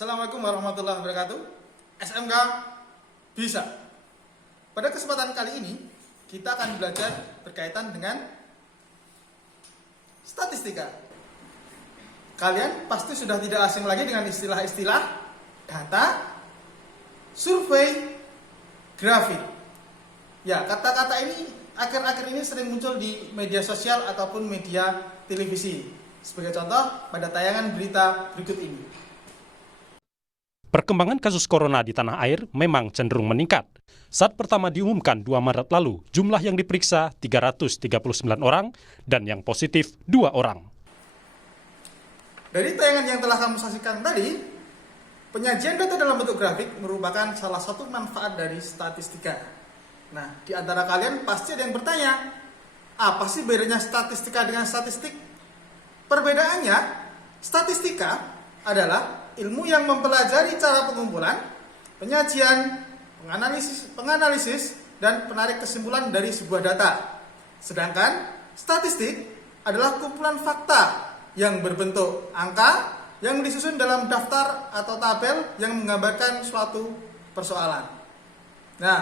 Assalamualaikum warahmatullahi wabarakatuh. SMK bisa. Pada kesempatan kali ini kita akan belajar berkaitan dengan statistika. Kalian pasti sudah tidak asing lagi dengan istilah-istilah data, survei, grafik. Ya, kata-kata ini akhir-akhir ini sering muncul di media sosial ataupun media televisi. Sebagai contoh pada tayangan berita berikut ini. Perkembangan kasus corona di tanah air memang cenderung meningkat. Saat pertama diumumkan 2 Maret lalu, jumlah yang diperiksa 339 orang dan yang positif 2 orang. Dari tayangan yang telah kamu saksikan tadi, penyajian data dalam bentuk grafik merupakan salah satu manfaat dari statistika. Nah, di antara kalian pasti ada yang bertanya, apa sih bedanya statistika dengan statistik? Perbedaannya, statistika adalah ilmu yang mempelajari cara pengumpulan, penyajian, penganalisis, dan penarik kesimpulan dari sebuah data. Sedangkan statistik adalah kumpulan fakta yang berbentuk angka yang disusun dalam daftar atau tabel yang menggambarkan suatu persoalan. Nah,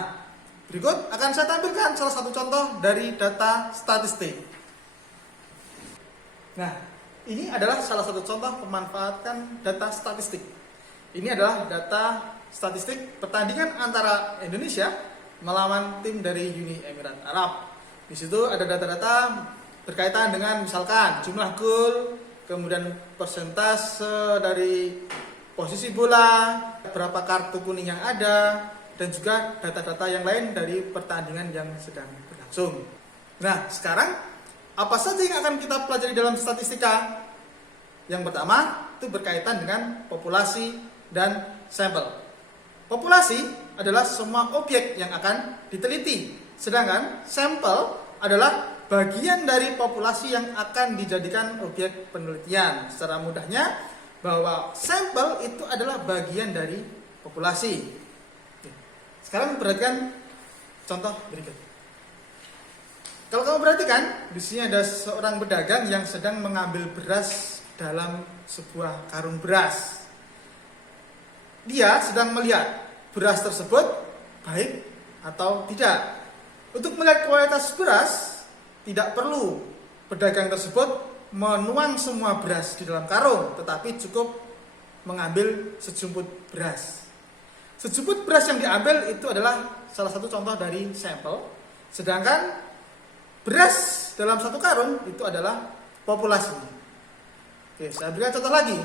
berikut akan saya tampilkan salah satu contoh dari data statistik. Nah, ini adalah salah satu contoh pemanfaatan data statistik. Ini adalah data statistik pertandingan antara Indonesia melawan tim dari Uni Emirat Arab. Di situ ada data-data berkaitan dengan misalkan jumlah gol, kemudian persentase dari posisi bola, berapa kartu kuning yang ada, dan juga data-data yang lain dari pertandingan yang sedang berlangsung. Nah, sekarang apa saja yang akan kita pelajari dalam statistika? Yang pertama, itu berkaitan dengan populasi dan sampel. Populasi adalah semua objek yang akan diteliti. Sedangkan sampel adalah bagian dari populasi yang akan dijadikan objek penelitian. Secara mudahnya, bahwa sampel itu adalah bagian dari populasi. Sekarang perhatikan contoh berikut. Kalau kamu perhatikan, di sini ada seorang pedagang yang sedang mengambil beras dalam sebuah karung beras. Dia sedang melihat beras tersebut baik atau tidak. Untuk melihat kualitas beras, tidak perlu pedagang tersebut menuang semua beras di dalam karung, tetapi cukup mengambil sejumput beras. Sejumput beras yang diambil itu adalah salah satu contoh dari sampel. Sedangkan beras dalam satu karung itu adalah populasi. Oke, saya berikan contoh lagi.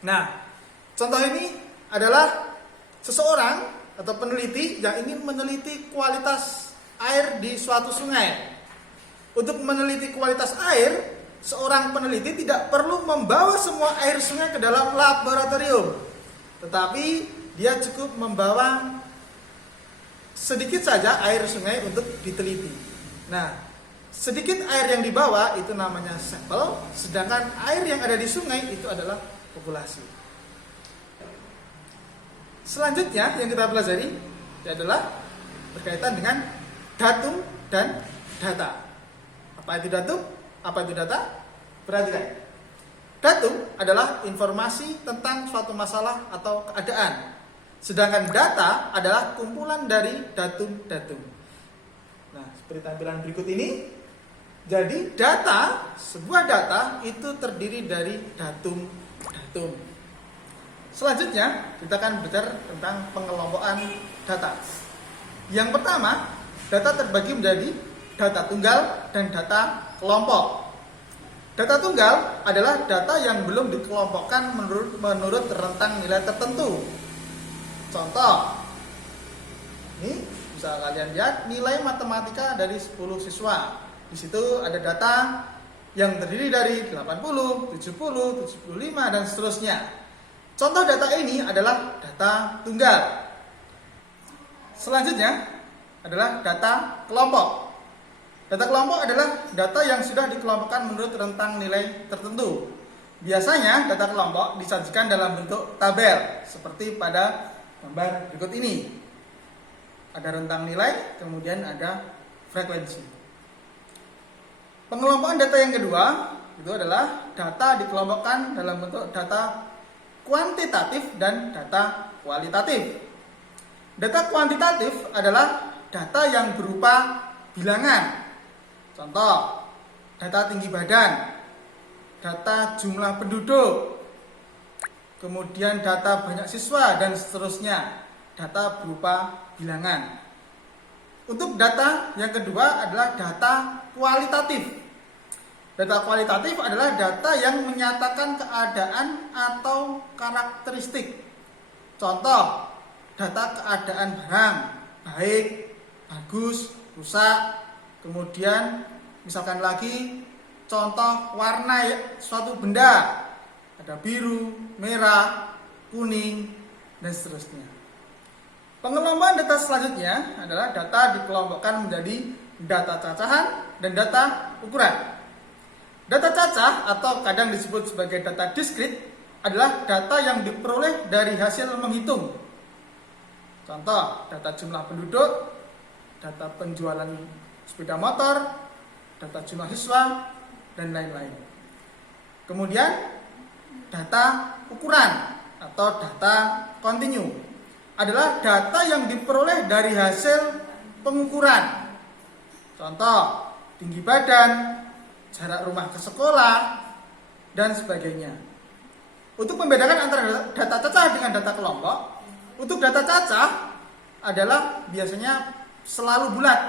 Nah, contoh ini adalah seseorang atau peneliti yang ingin meneliti kualitas air di suatu sungai. Untuk meneliti kualitas air, seorang peneliti tidak perlu membawa semua air sungai ke dalam laboratorium. Tetapi dia cukup membawa sedikit saja air sungai untuk diteliti. Nah, sedikit air yang dibawa itu namanya sampel, sedangkan air yang ada di sungai itu adalah populasi. Selanjutnya yang kita pelajari adalah berkaitan dengan datum dan data. Apa itu datum? Apa itu data? Perhatikan. Datum adalah informasi tentang suatu masalah atau keadaan. Sedangkan data adalah kumpulan dari datum-datum. Nah, seperti tampilan berikut ini. Jadi data, sebuah data itu terdiri dari datum-datum. Selanjutnya, kita akan belajar tentang pengelompokan data. Yang pertama, data terbagi menjadi data tunggal dan data kelompok. Data tunggal adalah data yang belum dikelompokkan menurut rentang nilai tertentu. Contoh, ini bisa kalian lihat nilai matematika dari 10 siswa. Di situ ada data yang terdiri dari 80, 70, 75, dan seterusnya. Contoh data ini adalah data tunggal. Selanjutnya adalah data kelompok. Data kelompok adalah data yang sudah dikelompokkan menurut rentang nilai tertentu. Biasanya data kelompok disajikan dalam bentuk tabel, seperti pada gambar berikut ini. Ada rentang nilai, kemudian ada frekuensi. Pengelompokan data yang kedua itu adalah data dikelompokkan dalam bentuk data kuantitatif dan data kualitatif. Data kuantitatif adalah data yang berupa bilangan. Contoh, data tinggi badan, data jumlah penduduk, kemudian data banyak siswa, dan seterusnya. Data berupa bilangan. Untuk data yang kedua adalah data kualitatif. Data kualitatif adalah data yang menyatakan keadaan atau karakteristik. Contoh, data keadaan barang, baik, bagus, rusak. Kemudian misalkan lagi contoh warna suatu benda, ada biru, merah, kuning, dan seterusnya. Pengelompokan data selanjutnya adalah data dikelompokkan menjadi data cacahan dan data ukuran. Data cacah atau kadang disebut sebagai data diskrit adalah data yang diperoleh dari hasil menghitung. Contoh, data jumlah penduduk, data penjualan sepeda motor, data jumlah siswa, dan lain-lain. Kemudian, data ukuran atau data kontinu adalah data yang diperoleh dari hasil pengukuran. Contoh, tinggi badan, jarak rumah ke sekolah, dan sebagainya. Untuk membedakan antara data cacah dengan data kelompok, untuk data cacah adalah biasanya selalu bulat.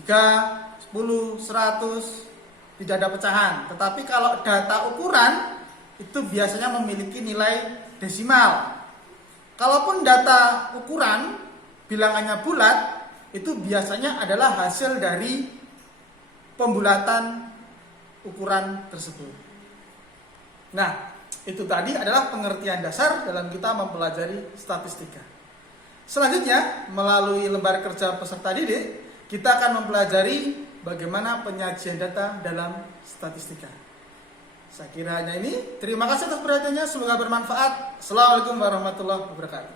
3, 10, 100, tidak ada pecahan. Tetapi kalau data ukuran itu biasanya memiliki nilai desimal. Kalaupun data ukuran bilangannya bulat, itu biasanya adalah hasil dari pembulatan ukuran tersebut. Nah, itu tadi adalah pengertian dasar dalam kita mempelajari statistika. Selanjutnya, melalui lembar kerja peserta didik, kita akan mempelajari bagaimana penyajian data dalam statistika. Saya kira hanya ini. Terima kasih atas perhatiannya. Semoga bermanfaat. Assalamualaikum warahmatullahi wabarakatuh.